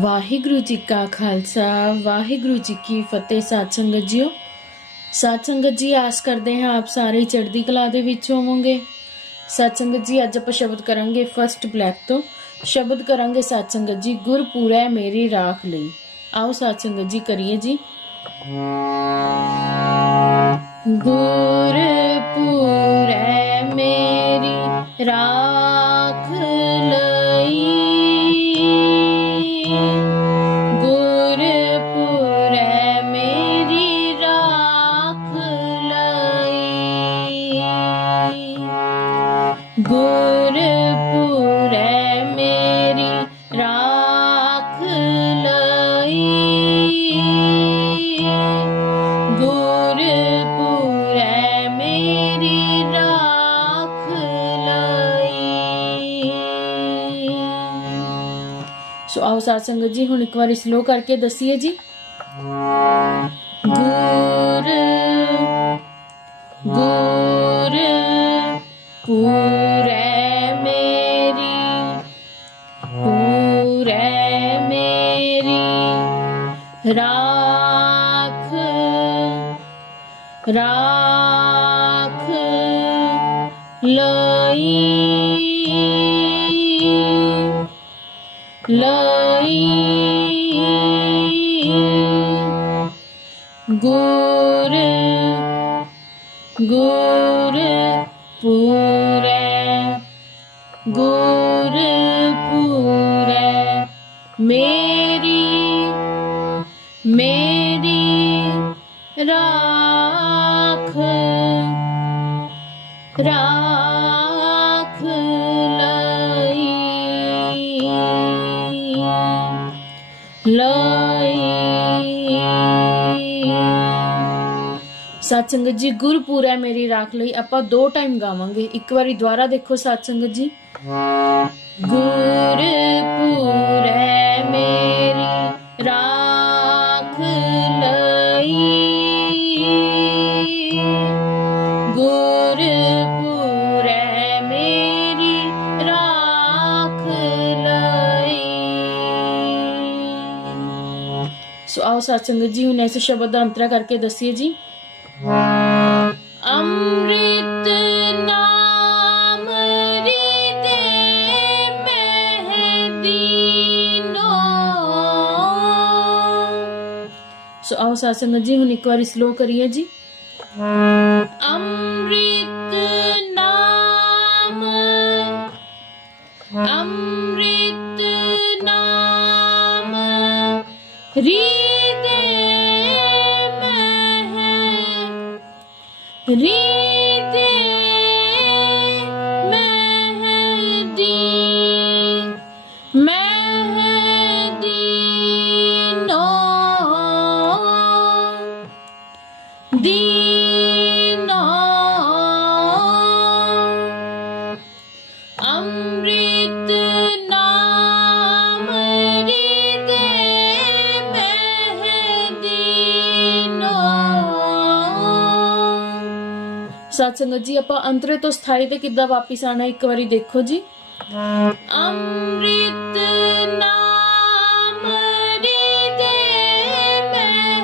ਵਾਹਿਗੁਰੂ ਜੀ ਕਾ ਖਾਲਸਾ, ਵਾਹਿਗੁਰੂ ਜੀ ਕੀ ਫਤਿਹ ਸਾਧ ਸੰਗਤ ਜੀਓ। ਸਾਧ ਸੰਗਤ ਜੀ, ਆਸ ਕਰਦੇ ਹਾਂ ਆਪ ਸਾਰੇ ਚੜ੍ਹਦੀ ਕਲਾ ਦੇ ਵਿੱਚ ਹੋਵੋਗੇ। ਸਾਧ ਸੰਗਤ ਜੀ, ਅੱਜ ਆਪਾਂ ਸ਼ਬਦ ਕਰਾਂਗੇ ਫਰਸਟ ਬਲੈਕ ਤੋਂ। ਸ਼ਬਦ ਕਰਾਂਗੇ ਸਾਧ ਸੰਗਤ ਜੀ, ਗੁਰਪੂਰੈ ਮੇਰੀ ਰਾਖ ਲਈ। ਆਓ ਸਾਧ ਸੰਗਤ ਜੀ, ਕਰੀਏ ਜੀ। ਗੁਰਪੂਰੈ ਮੇਰੀ ਰਾਖ ਸੋ ਆਓ ਸਾਧ ਸੰਗਤ ਜੀ, ਹੁਣ ਇੱਕ ਵਾਰੀ ਸਲੋ ਕਰਕੇ ਦੱਸੀਏ ਜੀ। ਗੁਰ ਗੁਰ, ਪੂਰੈ ਮੇਰੀ ਪੂਰੈ ਮੇਰੀ, ਰਾਖ ਰਾਖ ਲਈ। ਲਈ ਗੁਰ ਗੁਰ ਪੂਰੈ ਗੁਰ ਪੂਰੈ ਮੇਰੀ ਲਈ ਸਤ ਸੰਗਤ ਜੀ, ਗੁਰਪੂਰੈ ਮੇਰੀ ਰਾਖ ਲਈ। ਆਪਾਂ ਦੋ ਟਾਈਮ ਗਾਵਾਂਗੇ। ਇੱਕ ਵਾਰੀ ਦੁਬਾਰਾ ਦੇਖੋ ਸਤ ਸੰਗਤ ਜੀ। ਗੁਰਪੂਰੈ। ਸੋ ਆਓ ਸਤਸੰਗ ਜੀ, ਹੁਣ ਇਸ ਸ਼ਬਦ ਦਾ ਅੰਤਰਾ ਕਰਕੇ ਦੱਸੀਏ ਜੀ। ਅੰਮ੍ਰਿਤ ਨਾਮ ਰੀਤੇ ਮਹਿਦੀਨੋ ਸੋ ਆਓ ਸਾਧ ਜੀ, ਹੁਣ ਇੱਕ ਵਾਰੀ ਸਲੋ ਕਰੀਏ ਜੀ। ਅੰਮ੍ਰਿਤ ਨਾਮ, ਅੰਮ੍ਰਿਤ ਰੀਤੇ ਮਹਿ ਰੀਤੇ ਸਤ ਸੰਗਤ ਜੀ, ਆਪਾਂ ਅੰਤਰੇ ਤੋਂ ਸਥਾਈ ਤੇ ਕਿੱਦਾਂ ਵਾਪਿਸ ਆਣਾ ਇੱਕ ਵਾਰੀ ਦੇਖੋ ਜੀ। ਅੰਮ੍ਰਿਤ ਨਾਮ ਰੀਤੇ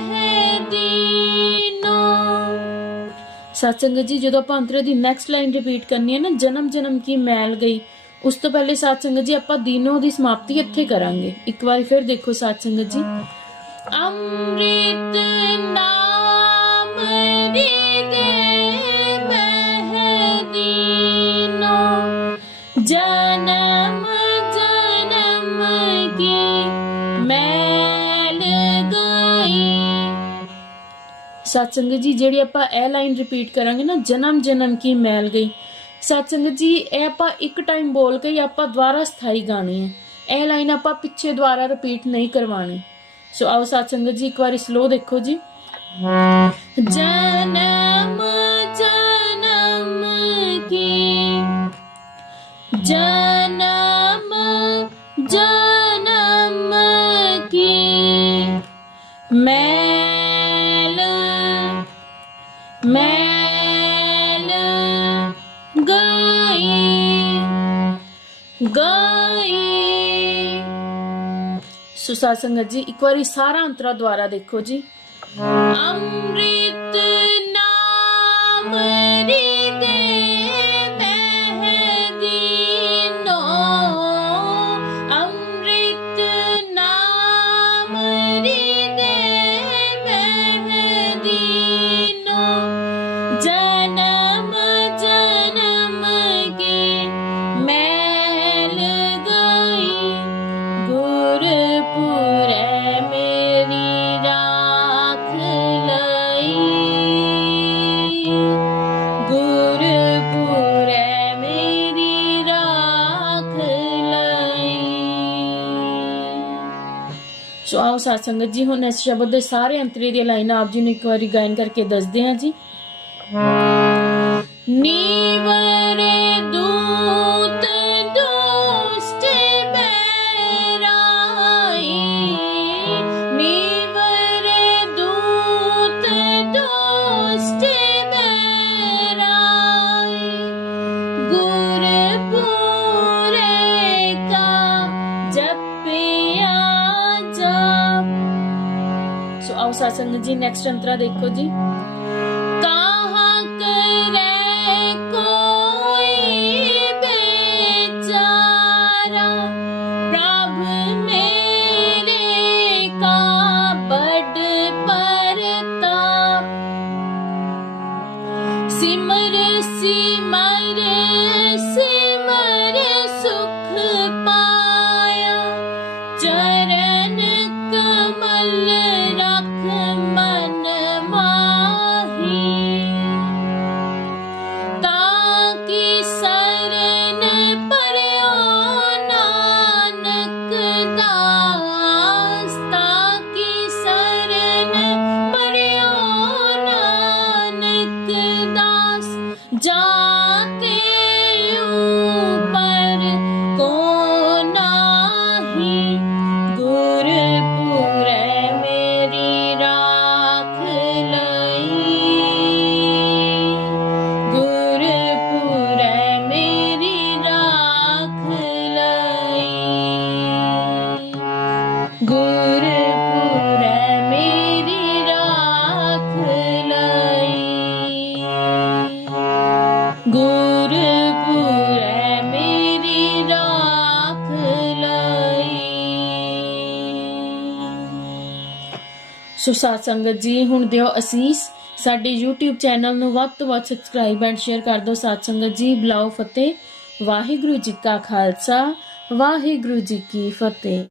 ਮਹਿਦੀਨੋ। ਸਤ ਸੰਗਤ ਜੀ, ਜਦੋਂ ਆਪਾਂ ਅੰਤਰੇ ਦੀ ਨੈਕਸਟ ਲਾਈਨ ਰਿਪੀਟ ਕਰਨੀ ਹੈ ਨਾ ਜਨਮ ਜਨਮ ਕੀ ਮੈਲ ਗਈ, ਉਸ ਤੋਂ ਪਹਿਲੇ ਸਤ ਸੰਗਤ ਜੀ, ਆਪਾਂ ਦੀਨੋ ਦੀ ਸਮਾਪਤੀ ਇੱਥੇ ਕਰਾਂਗੇ। ਇੱਕ ਵਾਰੀ ਫਿਰ ਦੇਖੋ ਸਤ ਸੰਗਤ ਜੀ। ਅੰਮ੍ਰਿਤ ਨਾਮ ਰੀਤੇ ਸਤਸੰਗਤ ਜੀ ਜਿਹੜੀ ਆਪਾਂ ਇਹ ਲਾਈਨ ਰਿਪੀਟ ਕਰਾਂਗੇ ਨਾ ਜਨਮ ਜਨਮ ਕੀ ਮੈਲ ਗਈ ਸਤਸੰਗਤ ਜੀ ਇਹ ਆਪਾਂ ਇੱਕ ਟਾਈਮ ਬੋਲ ਕੇ ਹੀ ਆਪਾਂ ਦੁਬਾਰਾ ਸਥਾਈ ਗਾਣੀ ਹੈ ਇਹ ਲਾਈਨ ਆਪਾਂ ਪਿੱਛੇ ਦੁਬਾਰਾ ਰਿਪੀਟ ਨਹੀਂ ਕਰਵਾਣੀ ਸੋ ਆਓ ਸਤਸੰਗਤ ਜੀ ਇੱਕ ਵਾਰੀ ਸਲੋ ਦੇਖੋ ਜੀ ਜਨਮ ਜਨਮ ਕੀ ਜਨਮ ਜਨਮ ਕੀ ਮੈਲ ਗਈ ਸੰਗਤ ਜੀ ਇੱਕ ਵਾਰੀ ਸਾਰਾ ਅੰਤਰਾ ਦੁਆਰਾ ਦੇਖੋ ਜੀ। ਅੰਮ੍ਰਿਤ ਗੁਰਪੁਰੈ ਮੇਰੀ ਰਾਖ ਲਈ। ਗੁਰਪੁਰੈ ਮੇਰੀ ਰਾਖ ਲਈ। ਸੋ ਆਓ ਸਾਧ ਸੰਗਤ ਜੀ, ਹੁਣ ਇਸ ਸ਼ਬਦ ਦੇ ਸਾਰੇ ਅੰਤਰੇ ਦੀਆਂ ਲਾਈਨਾਂ ਆਪ ਜੀ ਨੂੰ ਇੱਕ ਵਾਰੀ ਗਾਇਨ ਕਰਕੇ ਦੱਸਦੇ ਹਾਂ ਜੀ। ਨੀਵਰੇ ਆਓ ਸਾਧ ਜੀ ਨੈਕਸਟ ਅੰਤਰਾ ਦੇਖੋ ਜੀ। ਕਹਾਂ ਕਰੇ ਕੋਈ ਬੇਚਾਰਾ ਪ੍ਰਭ ਮੇਰੇ ਕਾ ਬੜ ਪਰਤਾਪ ਸਿਮਰ ਸਿਮਰ ਸਿਮਰ ਸੁਖ ਪਾਇਆ, ਚਰਨ ਸੋ ਸਾਧ ਸੰਗਤ ਜੀ, ਹੁਣ ਦਿਓ ਅਸੀਸ। ਸਾਡੇ YouTube ਚੈਨਲ ਨੂੰ ਵੱਧ ਤੋਂ ਵੱਧ ਸਬਸਕ੍ਰਾਈਬ ਐਂਡ ਸ਼ੇਅਰ ਕਰ ਦਿਓ ਸਾਧ ਸੰਗਤ ਜੀ। ਬਲਾਓ ਫਤਿਹ। ਵਾਹਿਗੁਰੂ ਜੀ ਕਾ ਖਾਲਸਾ, ਵਾਹਿਗੁਰੂ ਜੀ ਕੀ ਫਤਿਹ।